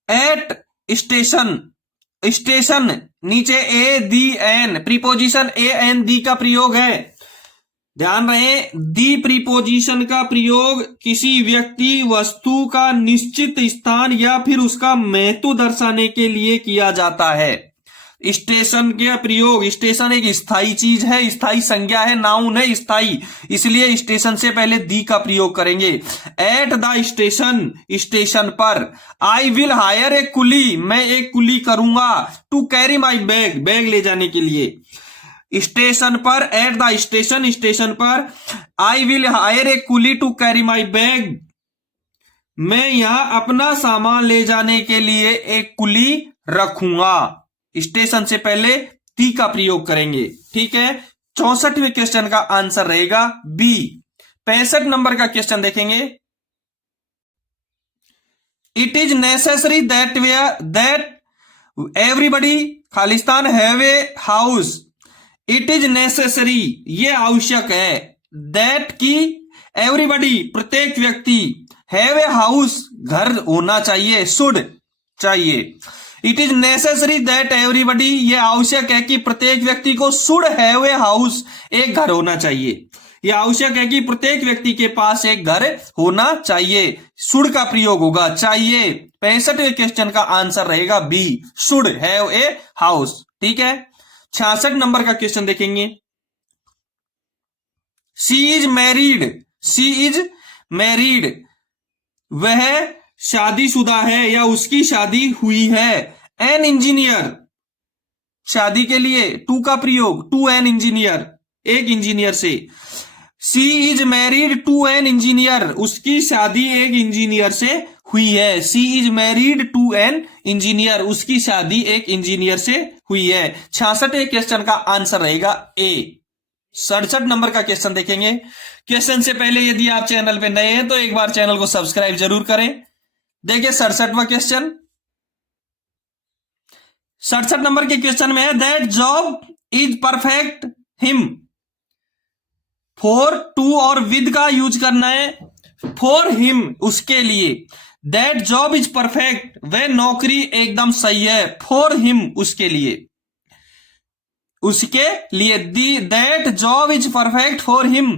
एट स्टेशन, स्टेशन नीचे ए दी एन, प्रीपोजिशन ए एन दी का प्रयोग है। ध्यान रहे दी प्रीपोजिशन का प्रयोग किसी व्यक्ति वस्तु का निश्चित स्थान या फिर उसका महत्व दर्शाने के लिए किया जाता है। स्टेशन का प्रयोग, स्टेशन एक स्थायी चीज है, स्थायी संज्ञा है, नाउन है स्थायी, इसलिए स्टेशन से पहले दी का प्रयोग करेंगे। एट द स्टेशन, स्टेशन पर। आई विल हायर ए कुली, मैं एक कुली करूंगा। To carry my bag, bag ले जाने के लिए। स्टेशन पर, एट द स्टेशन, स्टेशन पर। I will hire a coolie to carry my bag, मैं यहां अपना सामान ले जाने के लिए एक कुली रखूंगा। स्टेशन से पहले दी का प्रयोग करेंगे। ठीक है, 64वें क्वेश्चन का आंसर रहेगा बी। 65 नंबर का क्वेश्चन देखेंगे। It is necessary that everybody Khalistan have a house. It is necessary, ये आवश्यक है, दैट की एवरीबडी प्रत्येक व्यक्ति, हैव ए हाउस घर होना चाहिए, शुड चाहिए। It is necessary that everybody, ये आवश्यक है कि प्रत्येक व्यक्ति को शुड हैव ए हाउस, एक घर होना चाहिए। यह आवश्यक है कि प्रत्येक व्यक्ति के पास एक घर होना चाहिए, शुड का प्रयोग होगा चाहिए। 65वें क्वेश्चन का आंसर रहेगा B, should have a house. ठीक है, 66 नंबर का क्वेश्चन देखेंगे। She is married, she is married, वह शादीशुदा है या उसकी शादी हुई है। एन इंजीनियर, शादी के लिए टू का प्रयोग, टू एन इंजीनियर, एक इंजीनियर से। She is married to an engineer, उसकी शादी एक इंजीनियर से हुई है। She is married to an engineer, उसकी शादी एक इंजीनियर से हुई है। 66वें क्वेश्चन का आंसर रहेगा ए। 67 नंबर का क्वेश्चन देखेंगे। क्वेश्चन से पहले यदि आप चैनल पे नए हैं तो एक बार चैनल को सब्सक्राइब जरूर करें। देखिए 67वां क्वेश्चन, 67 नंबर के क्वेश्चन में है that job is perfect him. For, to और विद का यूज करना है। फॉर हिम, उसके लिए। दैट जॉब इज परफेक्ट, वह नौकरी एकदम सही है। फॉर हिम, उसके लिए, उसके लिए। The that job is perfect for him,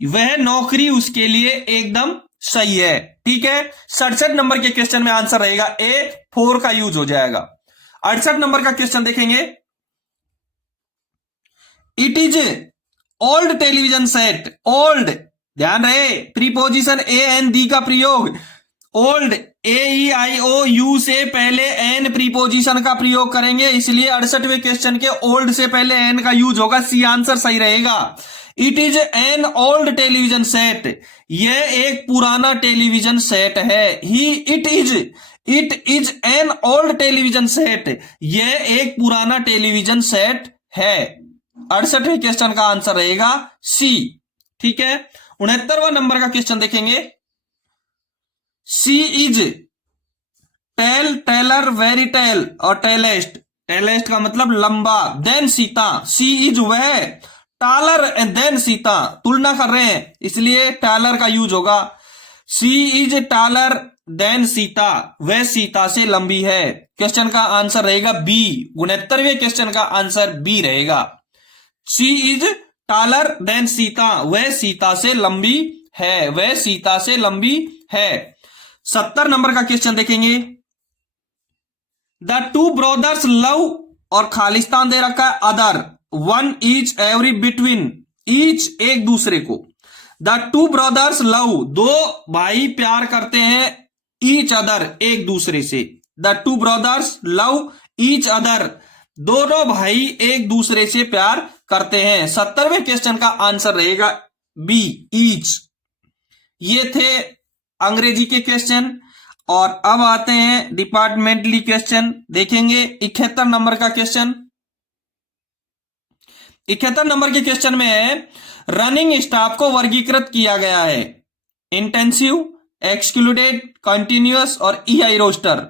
वह नौकरी उसके लिए एकदम सही है। ठीक है, 67 नंबर के क्वेश्चन में आंसर रहेगा ए, फोर का यूज हो जाएगा। 68 नंबर का क्वेश्चन देखेंगे। It is old television set. Old, ध्यान रहे प्रीपोजिशन ए एन दी का प्रयोग। Old, A E I O you से पहले एन प्रीपोजिशन का प्रयोग करेंगे, इसलिए 68वें क्वेश्चन के ओल्ड से पहले एन का यूज होगा। सी आंसर सही रहेगा। It is an old television set, यह एक पुराना टेलीविजन सेट है। It is an old television set, यह एक पुराना टेलीविजन सेट है। 68वें क्वेश्चन का आंसर रहेगा सी। ठीक है, 69वां नंबर का क्वेश्चन देखेंगे। She is tall, taller, very tall और टेलेस्ट। टेलेस्ट का मतलब लंबा। देन सीता, सी इज वह, टालर एंड देन सीता, तुलना कर रहे हैं इसलिए टालर का यूज होगा। She is taller than Sita, वह सीता से लंबी है। क्वेश्चन का आंसर रहेगा बी। 69वें क्वेश्चन का आंसर बी रहेगा। She is taller than Sita, वह सीता से लंबी है, वह सीता से लंबी है। 70 नंबर का क्वेश्चन देखेंगे। द टू ब्रदर्स लव, और खालिस्तान दे रखा है other, one each every between. Each एक दूसरे को। द टू ब्रदर्स लव, दो भाई प्यार करते हैं ईच अदर एक दूसरे से। The two brothers love each other, दोनों भाई एक दूसरे से प्यार करते हैं। 70वें क्वेश्चन का आंसर रहेगा बी, ईच। ये थे अंग्रेजी के क्वेश्चन। और अब आते हैं डिपार्टमेंटली क्वेश्चन, देखेंगे 71 नंबर का क्वेश्चन। 71 नंबर के क्वेश्चन में है रनिंग स्टाफ को वर्गीकृत किया गया है इंटेंसिव, एक्सक्लूडेड, कंटिन्यूअस और ईआई रोस्टर।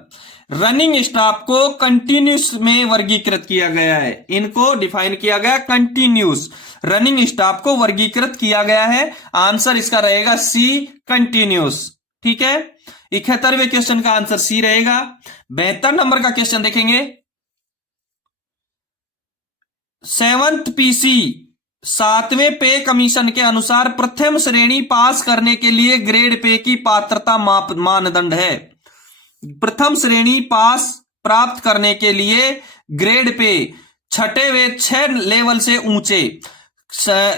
रनिंग स्टाफ को कंटिन्यूस में वर्गीकृत किया गया है, इनको डिफाइन किया गया कंटिन्यूस। रनिंग स्टाफ को वर्गीकृत किया गया है, आंसर इसका रहेगा सी, कंटिन्यूस। ठीक है, 71वें क्वेश्चन का आंसर सी रहेगा। 72 नंबर का क्वेश्चन देखेंगे। 7th पीसी 7वें पे कमीशन के अनुसार प्रथम श्रेणी पास करने के लिए ग्रेड पे की पात्रता मानदंड है। प्रथम श्रेणी पास प्राप्त करने के लिए ग्रेड पे छठे वे 6 लेवल से ऊंचे,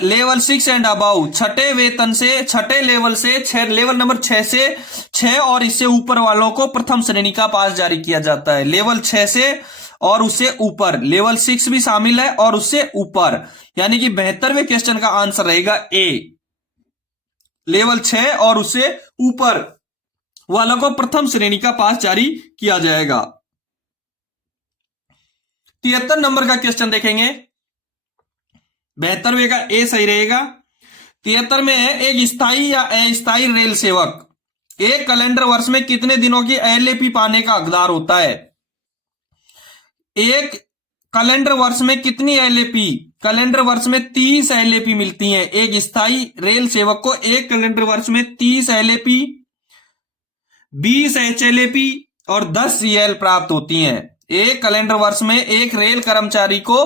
लेवल 6 एंड अबाउ, छठे वेतन से छठे लेवल से लेवल नंबर 6 से 6 और इससे ऊपर वालों को प्रथम श्रेणी का पास जारी किया जाता है। लेवल 6 से और उससे ऊपर, लेवल 6 भी शामिल है और उससे ऊपर, यानी कि 72वें क्वेश्चन का आंसर रहेगा ए, लेवल 6 और उससे ऊपर वालों को प्रथम श्रेणी का पास जारी किया जाएगा। 73 नंबर का क्वेश्चन देखेंगे। 72वें का ए सही रहेगा। 73 में है एक स्थायी या अस्थायी रेल सेवक एक कैलेंडर वर्ष में कितने दिनों की एलएपी पाने का हकदार होता है। एक कैलेंडर वर्ष में कितनी एलएपी, कैलेंडर वर्ष में 30 एलएपी मिलती हैं। एक स्थायी रेल सेवक को एक कैलेंडर वर्ष में 30 एलएपी, 20 एचएलएपी और 10 सीएल प्राप्त होती हैं। एक कैलेंडर वर्ष में एक रेल कर्मचारी को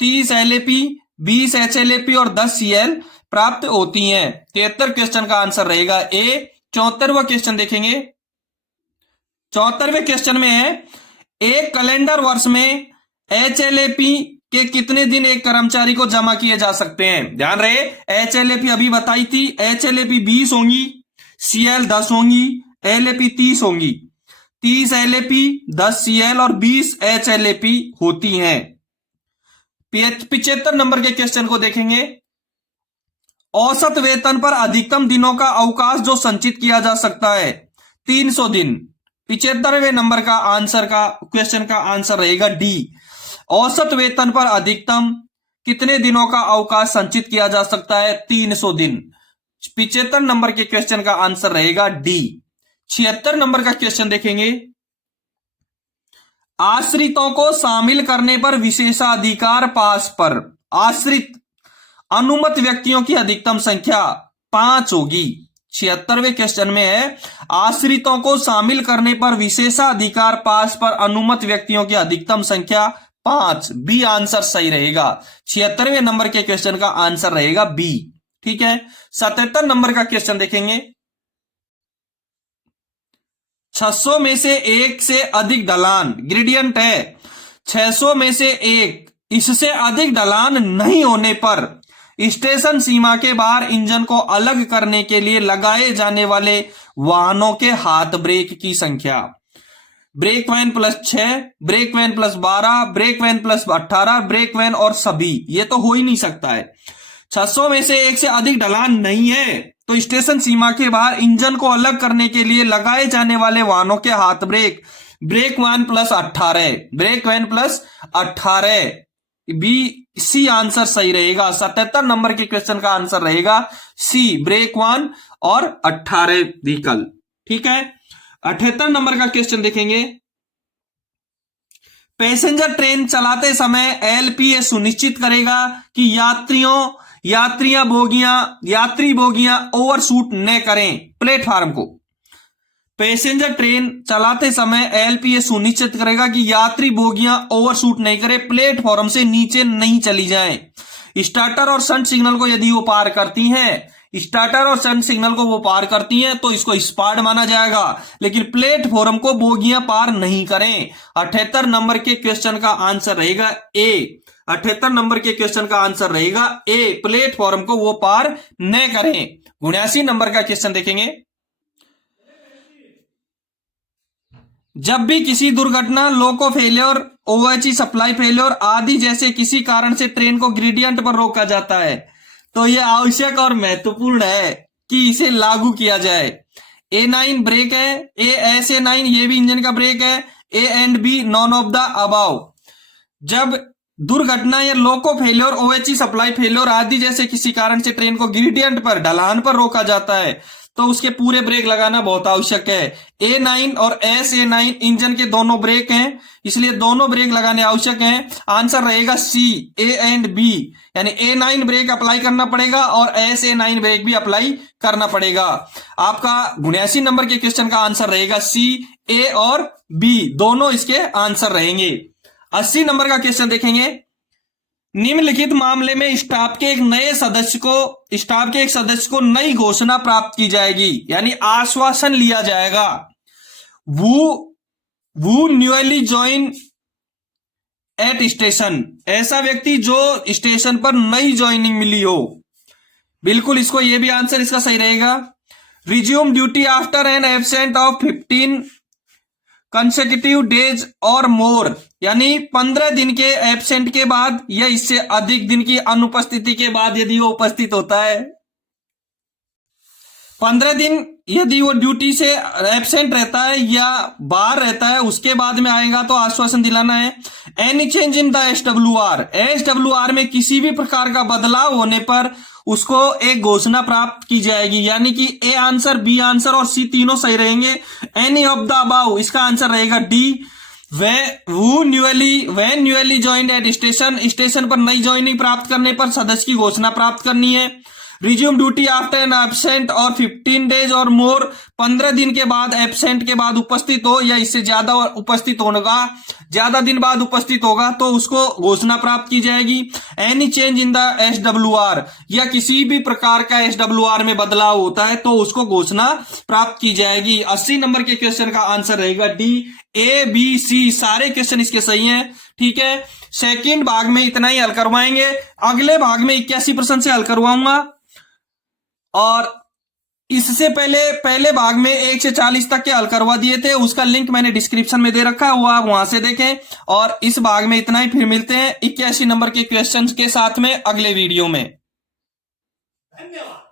30 एलएपी, 20 एचएलएपी और 10 सीएल प्राप्त होती हैं। 73 क्वेश्चन का आंसर रहेगा ए। 74वां क्वेश्चन देखेंगे। 74वें क्वेश्चन में है एक कैलेंडर वर्ष में एचएलएपी के कितने दिन एक कर्मचारी को जमा किए जा सकते हैं। ध्यान रहे, एचएलएपी अभी बताई थी, एचएलएपी 20 होंगी, सीएल 10 होंगी, एलएपी 30 होंगी। 30 एलएपी, 10 सीएल और 20 एचएलएपी होती हैं। 75 नंबर के क्वेश्चन को देखेंगे। औसत वेतन पर अधिकतम दिनों का अवकाश जो संचित किया जा सकता है 300 दिन। 75वें नंबर का आंसर का क्वेश्चन का आंसर रहेगा डी। औसत वेतन पर अधिकतम कितने दिनों का अवकाश संचित किया जा सकता है 300 दिन। 75 नंबर के क्वेश्चन का आंसर रहेगा डी। 76 नंबर का क्वेश्चन देखेंगे। आश्रितों को शामिल करने पर विशेषाधिकार पास पर आश्रित अनुमत व्यक्तियों की अधिकतम संख्या 5 होगी। 76वें क्वेश्चन में है आश्रितों को शामिल करने पर विशेषाधिकार पास पर अनुमत व्यक्तियों की अधिकतम संख्या 5। बी आंसर सही रहेगा। 76वें नंबर के क्वेश्चन का आंसर रहेगा बी। ठीक है, 77 नंबर का क्वेश्चन देखेंगे। 600 में से एक से अधिक ढलान ग्रेडियंट है। 600 में से एक, इससे अधिक ढलान नहीं होने पर स्टेशन सीमा के बाहर इंजन को अलग करने के लिए लगाए जाने वाले वाहनों के हाथ ब्रेक की संख्या। Brake van plus 6, brake van plus 12, brake van plus 18, brake van और सभी, ये तो हो ही नहीं सकता है। 600 में से एक से अधिक ढलान नहीं है तो स्टेशन सीमा के बाहर इंजन को अलग करने के लिए लगाए जाने वाले वाहनों के हाथ brake, brake van plus 18, brake van plus 18। B C answer सही रहेगा। 77 नंबर के क्वेश्चन का आंसर रहेगा सी, ब्रेक वन और 18 व्हीकल। ठीक है, 78 नंबर का क्वेश्चन देखेंगे। पैसेंजर ट्रेन चलाते समय एलपीए सुनिश्चित करेगा कि यात्री बोगियां ओवरशूट न करें प्लेटफार्म को। पैसेंजर ट्रेन चलाते समय एलपीए सुनिश्चित करेगा कि यात्री बोगियां ओवरशूट नहीं करें, प्लेटफॉर्म से नीचे नहीं चली जाएं। स्टार्टर और सन सिग्नल को यदि वो पार करती हैं, स्टार्टर और सन सिग्नल को वो पार करती हैं तो इसको स्पार्ड माना जाएगा, लेकिन प्लेटफॉर्म को बोगियां पार नहीं करें। 78 नंबर के क्वेश्चन का आंसर रहेगा ए, 78 नंबर के क्वेश्चन का आंसर रहेगा ए, प्लेटफॉर्म को वो पार न करें। 79 नंबर का क्वेश्चन देखेंगे। जब भी किसी दुर्घटना, लोको फेलियर, ओएचई सप्लाई फेलियर आदि जैसे किसी कारण से ट्रेन को ग्रेडियंट पर रोका जाता है तो यह आवश्यक और महत्वपूर्ण है कि इसे लागू किया जाए। A9 ब्रेक है, SA9 ये भी इंजन का ब्रेक है, A and B none of the above. जब दुर्घटना या लोको फेलियर, ओएचई सप्लाई फेलियर आदि जैसे किसी कारण से ट्रेन को ग्रेडियंट पर, ढलान पर रोका जाता है तो उसके पूरे ब्रेक लगाना बहुत आवश्यक है। A9 और SA9 इंजन के दोनों ब्रेक हैं, इसलिए दोनों ब्रेक लगाने आवश्यक हैं। आंसर रहेगा C, A एंड B, यानी A9 ब्रेक अप्लाई करना पड़ेगा और SA9 ब्रेक भी अप्लाई करना पड़ेगा। आपका 79 नंबर के क्वेश्चन का आंसर रहेगा C, A और B दोनों इसके आंसर रहेंगे। 80 नंबर का क्वेश्चन देखेंगे। निम्नलिखित मामले में स्टाफ के एक सदस्य को नई घोषणा प्राप्त की जाएगी, यानी आश्वासन लिया जाएगा। वो न्यूली ज्वाइन एट स्टेशन, ऐसा व्यक्ति जो स्टेशन पर नई ज्वाइनिंग मिली हो। बिल्कुल इसको ये भी आंसर इसका सही रहेगा। Resume duty after an absent of 15 consecutive days और मोर, यानी 15 दिन के एब्सेंट के बाद या इससे अधिक दिन की अनुपस्थिति के बाद यदि वो उपस्थित होता है। 15 दिन यदि वो ड्यूटी से एब्सेंट रहता है या बाहर रहता है उसके बाद में आएगा तो आश्वासन दिलाना है। Any change in the SWR में किसी भी प्रकार का बदलाव होने पर उसको एक घोषणा प्राप्त की जाएगी, यानी कि ए आंसर, बी आंसर और सी तीनों सही रहेंगे। एनी ऑफ द अबाउ इसका आंसर रहेगा D. When newly joined at station पर नई ज्वाइनिंग प्राप्त करने पर सदस्य की घोषणा प्राप्त करनी है। Resume duty after an absent और 15 डेज और मोर, 15 दिन के बाद एब्सेंट के बाद उपस्थित हो या इससे ज्यादा उपस्थित होगा, ज्यादा दिन बाद उपस्थित होगा तो उसको घोषणा प्राप्त की जाएगी। Any change in the SWR, या किसी भी प्रकार का एसडब्ल्यूआर में बदलाव होता है तो उसको घोषणा प्राप्त की जाएगी। 80 नंबर के क्वेश्चन का आंसर रहेगा डी। ए, बी, सी सारे क्वेश्चन इसके सही हैं। ठीक है, सेकंड भाग में इतना ही हल करवाएंगे। अगले भाग में 81% से हल करवाऊंगा और इससे पहले भाग में 1 से 40 तक के हल करवा दिए थे, उसका लिंक मैंने डिस्क्रिप्शन में दे रखा है, वो आप वहां से देखें। और इस भाग में इतना ही, फिर मिलते हैं 81 नंबर के क्वेश्चंस के साथ में अगले वीडियो में। धन्यवाद।